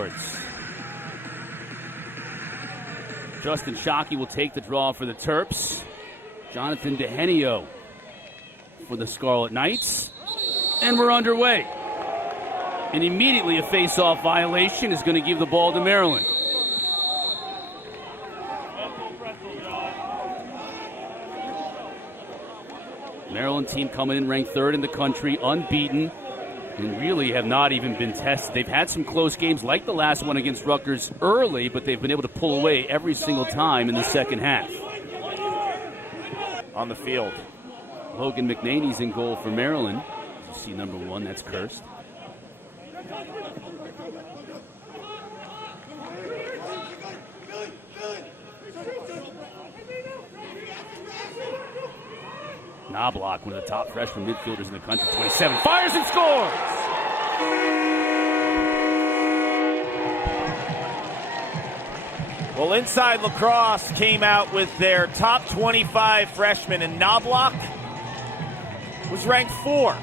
boards. Justin Shockey will take the draw for the Terps. Jonathan DeHenio for the Scarlet Knights. And we're underway. And immediately a face-off violation is going to give the ball to Maryland. Maryland team coming in ranked third in the country, unbeaten, and really have not even been tested. They've had some close games like the last one against Rutgers early, but they've been able to pull away every single time in the second half. On the field, Logan McNaney's in goal for Maryland. You see number 1, that's cursed. Knobloch, one of the top freshman midfielders in the country, 27, fires and scores! Well, Inside Lacrosse came out with their top 25 freshmen, and Knobloch was ranked 4.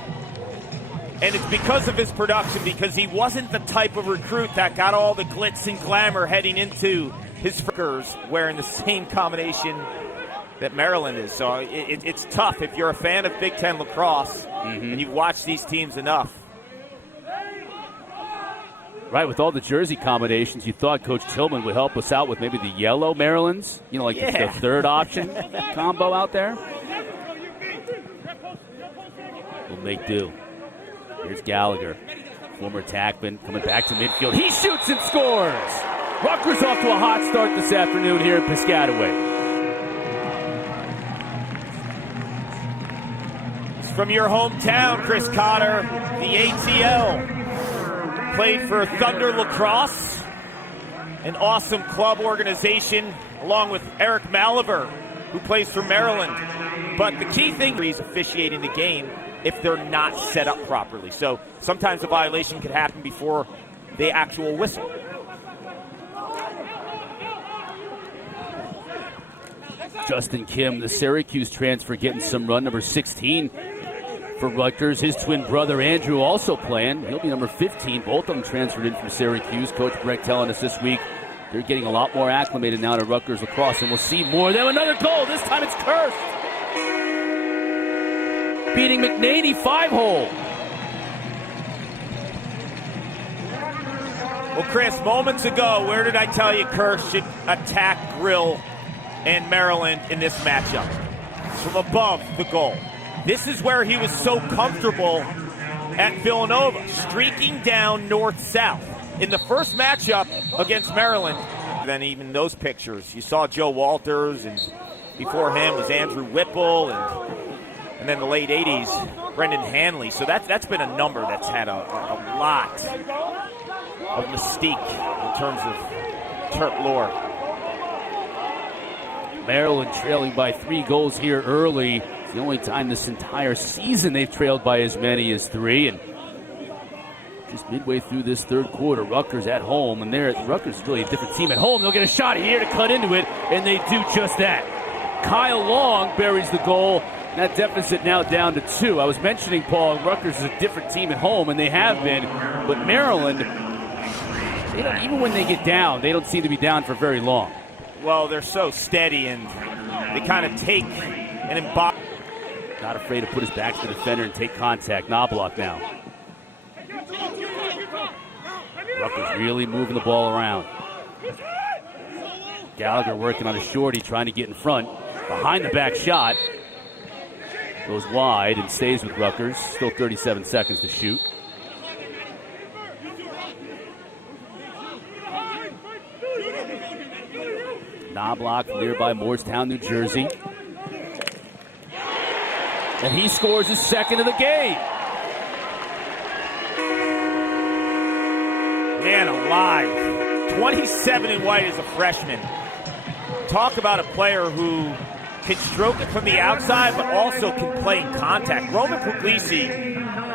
And it's because of his production, because he wasn't the type of recruit that got all the glitz and glamour heading into his Rutgers wearing the same combination that Maryland is. So it's tough if you're a fan of Big Ten lacrosse and you've watched these teams enough. Right, with all the jersey combinations, you thought Coach Tillman would help us out with maybe the yellow Marylands, you know, like the third option combo out there. We'll make do. Here's Gallagher, former Attackman, coming back to midfield. He shoots and scores! Rutgers off to a hot start this afternoon here in Piscataway. From your hometown, Chris Cotter, the ATL. Played for Thunder Lacrosse, an awesome club organization, along with Eric Maliver, who plays for Maryland. But the key thing is officiating the game if they're not set up properly. So sometimes a violation could happen before the actual whistle. Justin Kim, the Syracuse transfer, getting some run, number 16 for Rutgers. His twin brother Andrew also playing. He'll be number 15. Both of them transferred in from Syracuse. Coach Breck telling us this week they're getting a lot more acclimated now to Rutgers lacrosse, and we'll see more. Then another goal. This time it's Cursed, beating McNaney 5-hole. Well, Chris, moments ago, where did I tell you Cursed should attack Grill and Maryland in this matchup? From above the goal. This is where he was so comfortable at Villanova, streaking down north-south. In the first matchup against Maryland, then even those pictures, you saw Joe Walters, and before him was Andrew Whipple, and then the late 80s, Brendan Hanley. So that's been a number that's had a lot of mystique in terms of Terp lore. Maryland trailing by 3 goals here early. It's the only time this entire season they've trailed by as many as 3. And just midway through this third quarter, Rutgers at home, and Rutgers is really a different team at home. They'll get a shot here to cut into it, and they do just that. Kyle Long buries the goal. That deficit now down to 2. I was mentioning, Paul, Rutgers is a different team at home, and they have been. But Maryland, even when they get down, they don't seem to be down for very long. Well, they're so steady, and they kind of take and embody. Not afraid to put his back to the defender and take contact. Knobloch now. Rutgers really moving the ball around. Gallagher working on a shorty, trying to get in front. Behind the back shot. Goes wide and stays with Rutgers. Still 37 seconds to shoot. Knobloch from nearby Moorestown, New Jersey. And he scores his second of the game. Man alive. 27 in white as a freshman. Talk about a player who can stroke it from the outside, but also can play in contact. Roman Puglisi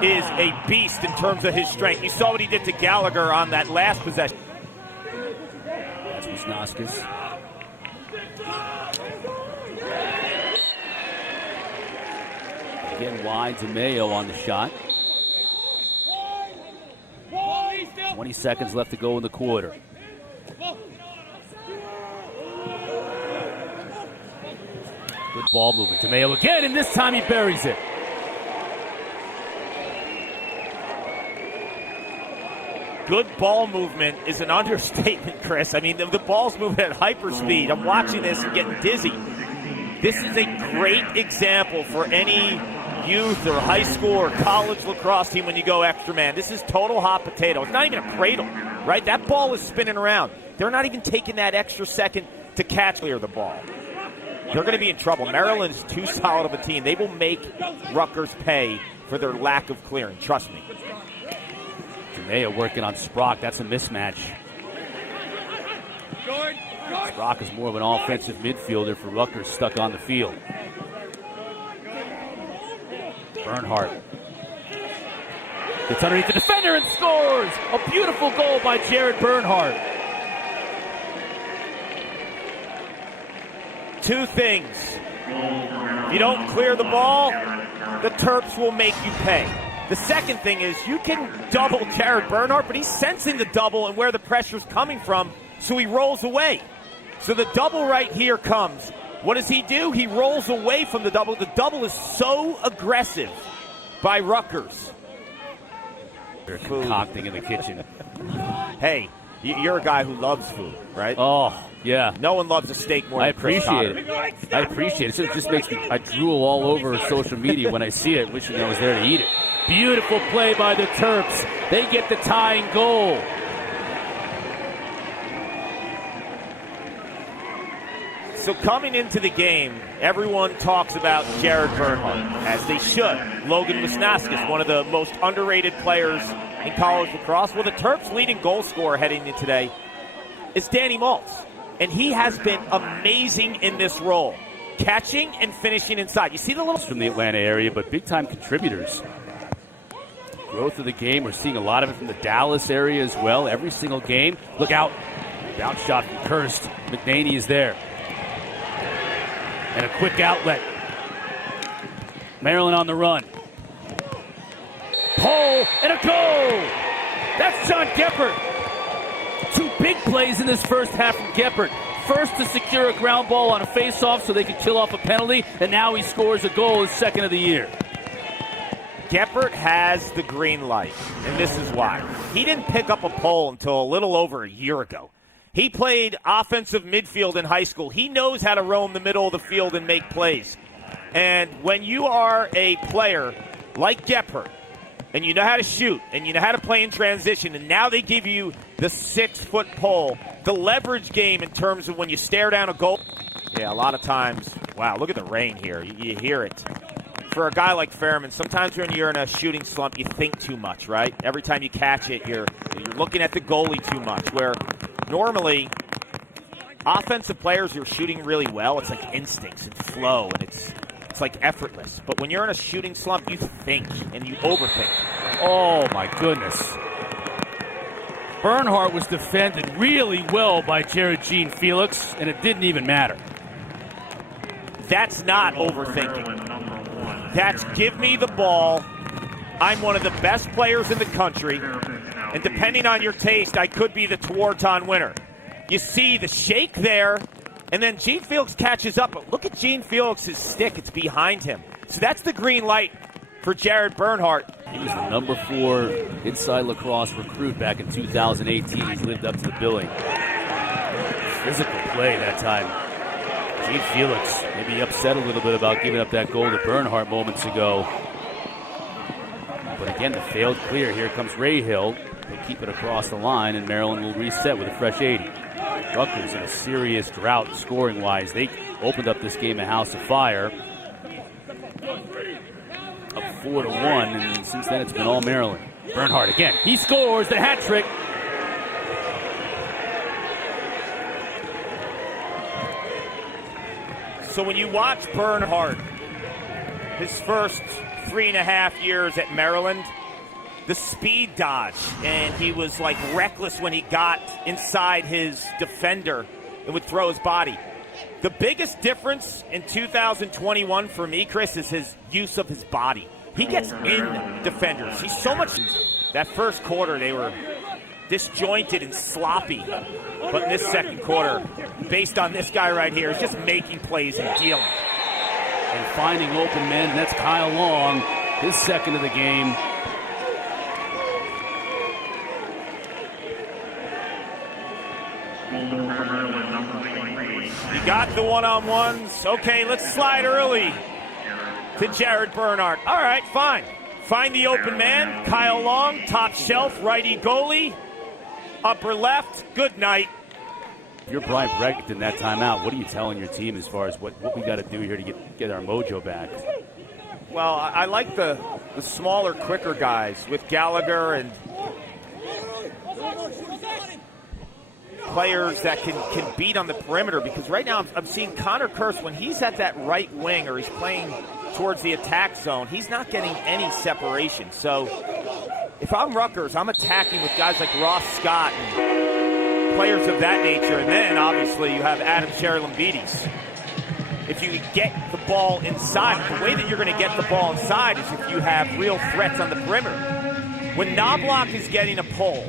is a beast in terms of his strength. You saw what he did to Gallagher on that last possession. That's Wisnauskas. Again, wide to Mayo on the shot. 20 seconds left to go in the quarter. Good ball movement. DeMeo again, and this time he buries it. Good ball movement is an understatement, Chris. I mean, the ball's moving at hyperspeed. I'm watching this and getting dizzy. This is a great example for any youth or high school or college lacrosse team when you go extra man. This is total hot potato. It's not even a cradle, right? That ball is spinning around. They're not even taking that extra second to catch clear the ball. They're going to be in trouble. Maryland is too solid of a team. They will make Rutgers pay for their lack of clearing. Trust me. DeMeo working on Sprock. That's a mismatch. Sprock is more of an offensive midfielder for Rutgers, stuck on the field. Bernhardt gets underneath the defender and scores! A beautiful goal by Jared Bernhardt. Two things. If you don't clear the ball, the Terps will make you pay. The second thing is you can double Jared Bernhardt, but he's sensing the double and where the pressure's coming from, so he rolls away. So the double right here comes. What does he do? He rolls away from the double. The double is so aggressive by Rutgers. They're concocting in the kitchen. Hey, you're a guy who loves food, right? Oh, yeah. No one loves a steak more than Chris Cotter. I appreciate it. It just makes me, I drool all over social media when I see it, wishing I was there to eat it. Beautiful play by the Terps. They get the tying goal. So coming into the game, everyone talks about Jared Bernhardt, as they should. Logan Wisnauskas, one of the most underrated players in college lacrosse. Well, the Terps' leading goal scorer heading into today is Danny Maltz, and he has been amazing in this role, catching and finishing inside. You see the little... From the Atlanta area, but big-time contributors. Growth of the game, we're seeing a lot of it from the Dallas area as well. Every single game. Look out. Bounce shot from Kirst. McNaney is there. And a quick outlet. Maryland on the run. Pull and a goal! That's John Geppert. Two big plays in this first half from Geppert. First to secure a ground ball on a face-off so they could kill off a penalty, and now he scores a goal, his second of the year. Geppert has the green light, and this is why. He didn't pick up a pole until a little over a year ago. He played offensive midfield in high school. He knows how to roam the middle of the field and make plays. And when you are a player like Geppert, and you know how to shoot, and you know how to play in transition, and now they give you the 6-foot pole, the leverage game in terms of when you stare down a goal. Yeah, a lot of times, wow, look at the rain here. You hear it. For a guy like Fairman, sometimes when you're in a shooting slump, you think too much, right? Every time you catch it, you're looking at the goalie too much, where normally offensive players who are shooting really well, it's like instincts and flow, and it's like effortless. But when you're in a shooting slump, you think and you overthink. Oh, my goodness. Bernhardt was defended really well by Jared Jean Felix, and it didn't even matter. That's not overthinking. That's give me the ball. I'm one of the best players in the country, and depending on your taste, I could be the Tewaaraton winner. You see the shake there, and then Jean Felix catches up, but look at Jean Felix's stick. It's behind him. So that's the green light for Jared Bernhardt. He was the number 4 inside lacrosse recruit back in 2018. He's lived up to the billing. Physical play that time. Jean Felix maybe upset a little bit about giving up that goal to Bernhardt moments ago. But again, the failed clear. Here comes Rahill. They keep it across the line, and Maryland will reset with a fresh 80. Rutgers in a serious drought scoring-wise. They opened up this game a house of fire. Up 4-1, and since then it's been all Maryland. Bernhardt again. He scores the hat trick. So when you watch Bernhardt, his first 3.5 years at Maryland, the speed dodge, and he was like reckless when he got inside his defender and would throw his body. The biggest difference in 2021 for me, Chris, is his use of his body. He gets in defenders. He's so much. That first quarter, they were disjointed and sloppy. But in this second quarter, based on this guy right here, is just making plays and dealing. And finding open men, and that's Kyle Long, his second of the game. You got the one-on-ones. Okay, let's slide early to Jared Bernhardt. All right, fine. Find the open man. Kyle Long, top shelf, righty goalie. Upper left, good night. If you're Brian Brecht in that timeout, what are you telling your team as far as what we got to do here to get our mojo back? Well, I like the smaller, quicker guys with Gallagher and players that can beat on the perimeter, because right now I'm seeing Connor Kurse, when he's at that right wing or he's playing towards the attack zone, he's not getting any separation. So if I'm Rutgers, I'm attacking with guys like Ross Scott and players of that nature. And then obviously you have Adam Charalambides. If you get the ball inside, the way that you're going to get the ball inside is if you have real threats on the perimeter. When Knobloch is getting a pull,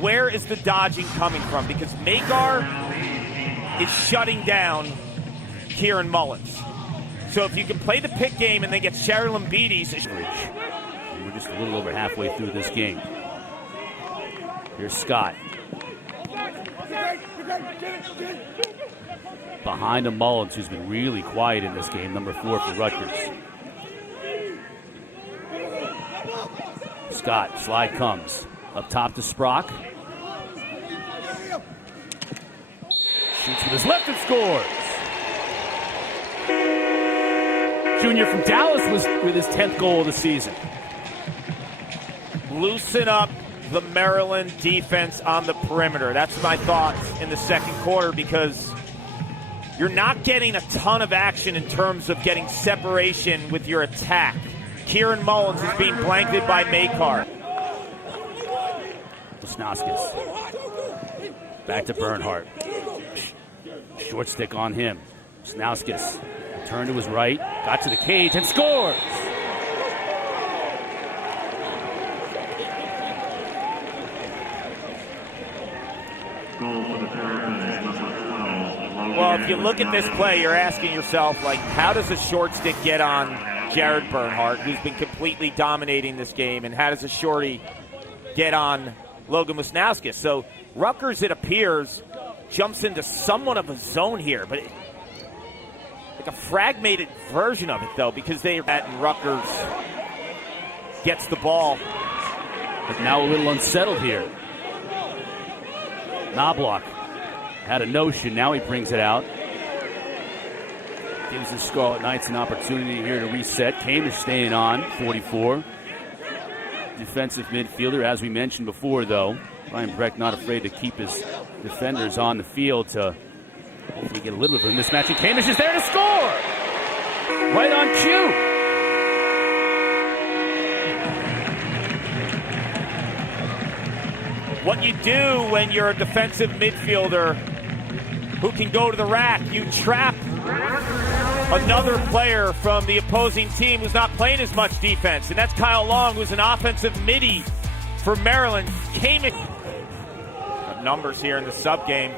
where is the dodging coming from? Because Makar is shutting down Kieran Mullins. So if you can play the pick game and then get Charalambides. We're just a little over halfway through this game. Here's Scott. Behind a Mullins, who's been really quiet in this game, number 4 for Rutgers. Scott, slide comes. Up top to Sprock. Shoots with his left and scores. Junior from Dallas was with his 10th goal of the season. Loosen up the Maryland defense on the perimeter. That's my thoughts in the second quarter, because you're not getting a ton of action in terms of getting separation with your attack. Kieran Mullins is being blanketed by Makar. Wisnauskas. Back to Bernhardt. Short stick on him. Wisnauskas turned to his right, got to the cage, and scores! Well, if you look at this play, you're asking yourself, like, how does a short stick get on Jared Bernhardt, who's been completely dominating this game, and how does a shorty get on Logan Wisnauskas? So Rutgers, it appears, jumps into somewhat of a zone here, but like a fragmented version of it, though, because they and Rutgers gets the ball. But now a little unsettled here. Knobloch had a notion, now he brings it out. Gives the Scarlet Knights an opportunity here to reset. Kamish staying on, 44. Defensive midfielder, as we mentioned before, though. Brian Brecht not afraid to keep his defenders on the field to hopefully get a little bit of a mismatch. And Kamish is there to score! Right on cue. What you do when you're a defensive midfielder who can go to the rack, you trap another player from the opposing team who's not playing as much defense, and that's Kyle Long, who's an offensive midi for Maryland. Numbers here in the sub game.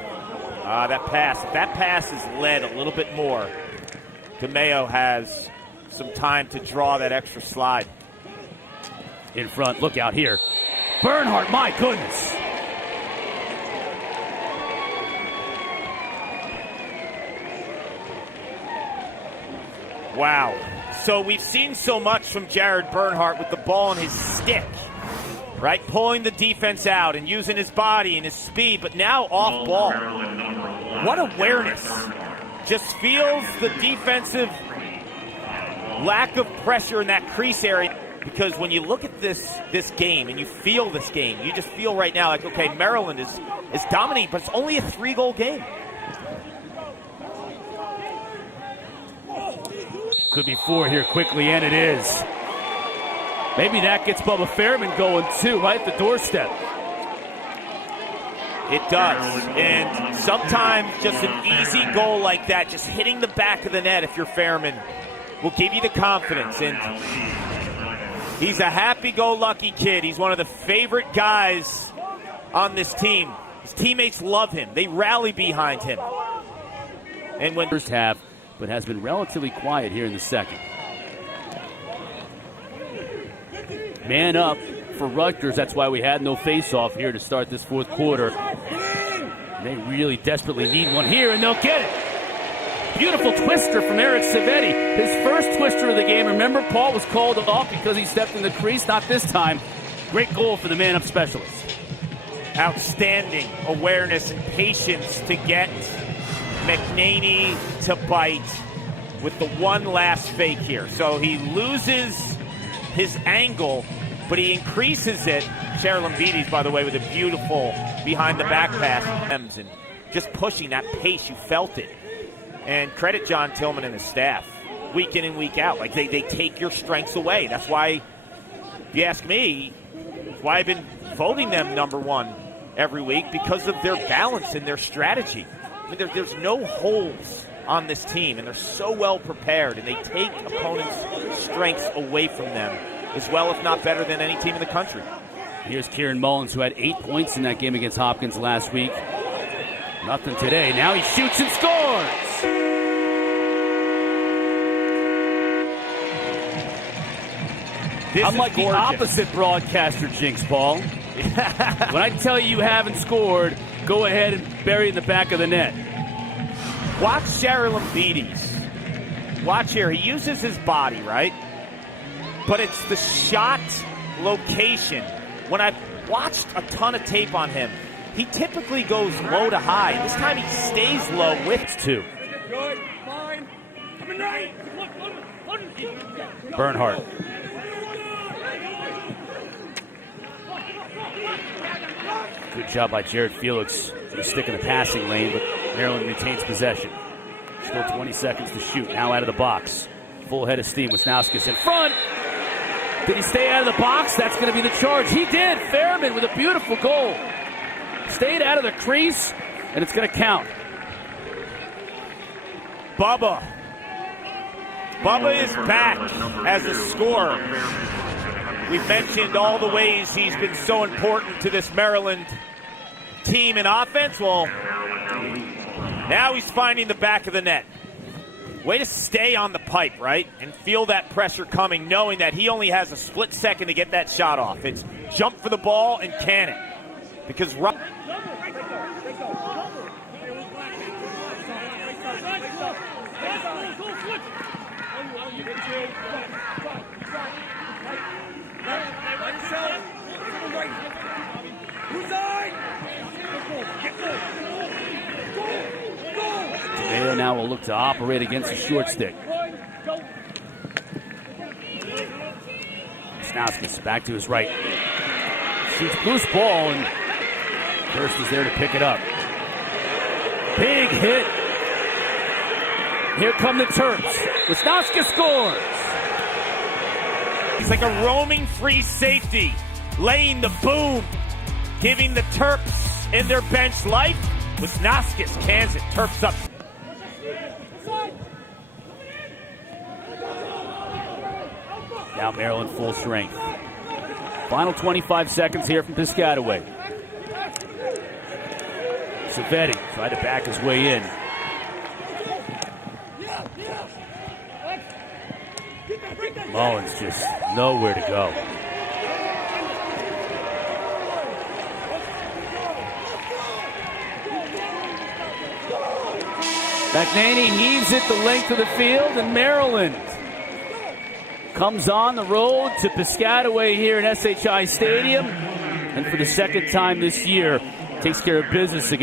That pass, if that pass is led a little bit more, DeMeo has some time to draw that extra slide. In front, look out here. Bernhardt, my goodness. Wow. So we've seen so much from Jared Bernhardt with the ball in his stick, right? Pulling the defense out and using his body and his speed, but now off ball. What awareness. Just feels the defensive lack of pressure in that crease area. Because when you look at this game and you feel this game, you just feel right now like, okay, Maryland is dominating, but it's only a 3-goal game. Could be 4 here quickly, and it is. Maybe that gets Bubba Fairman going too, right at the doorstep. It does. And sometimes just an easy goal like that, just hitting the back of the net if you're Fairman, will give you the confidence. And he's a happy-go-lucky kid. He's one of the favorite guys on this team. His teammates love him. They rally behind him. And when first half, but has been relatively quiet here in the second. Man up for Rutgers. That's why we had no face-off here to start this fourth quarter. They really desperately need one here, and they'll get it. Beautiful twister from Eric Savetti. His first twister of the game. Remember, Paul was called off because he stepped in the crease. Not this time. Great goal for the man-up specialist. Outstanding awareness and patience to get McNaney to bite with the one last fake here. So he loses his angle, but he increases it. Charalambides, by the way, with a beautiful behind-the-back pass. And just pushing that pace, you felt it. And credit John Tillman and his staff, week in and week out. Like, they take your strengths away. That's why, if you ask me, that's why I've been voting them number one every week, because of their balance and their strategy. I mean, there's no holes on this team, and they're so well prepared, and they take opponents' strengths away from them as well, if not better than any team in the country. Here's Kieran Mullins, who had 8 points in that game against Hopkins last week. Nothing today. Now he shoots and scores! I'm like the opposite broadcaster jinx, Paul. When I tell you haven't scored, go ahead and bury it in the back of the net. Watch Charalambides. Watch here. He uses his body, right? But it's the shot location. When I've watched a ton of tape on him, he typically goes low to high. This time he stays low with two. Good, fine. Coming right. Bernhardt. Good job by Jared Felix to stick in the passing lane, but Maryland retains possession. Still 20 seconds to shoot. Now out of the box. Full head of steam. Wisnauskas in front. Did he stay out of the box? That's going to be the charge. He did. Fairman with a beautiful goal. Stayed out of the crease, and it's going to count. Bubba is back as a scorer. We've mentioned all the ways he's been so important to this Maryland team in offense. Well, now he's finding the back of the net. Way to stay on the pipe, right? And feel that pressure coming, knowing that he only has a split second to get that shot off. It's jump for the ball and can it. Because Mayo now will look to operate against the short stick. Wisnauskas back to his right. Shoots loose ball, and Hurst is there to pick it up. Big hit. Here come the Terps. Wisnauskas scores. He's like a roaming free safety, laying the boom, giving the Terps and their bench life. Wisnauskas cans it. Terps up. Now Maryland full strength. Final 25 seconds here from Piscataway. Savetti tried to back his way in. Mullins just nowhere to go. McNaney heaves it the length of the field, and Maryland comes on the road to Piscataway here in SHI Stadium, and for the second time this year takes care of business against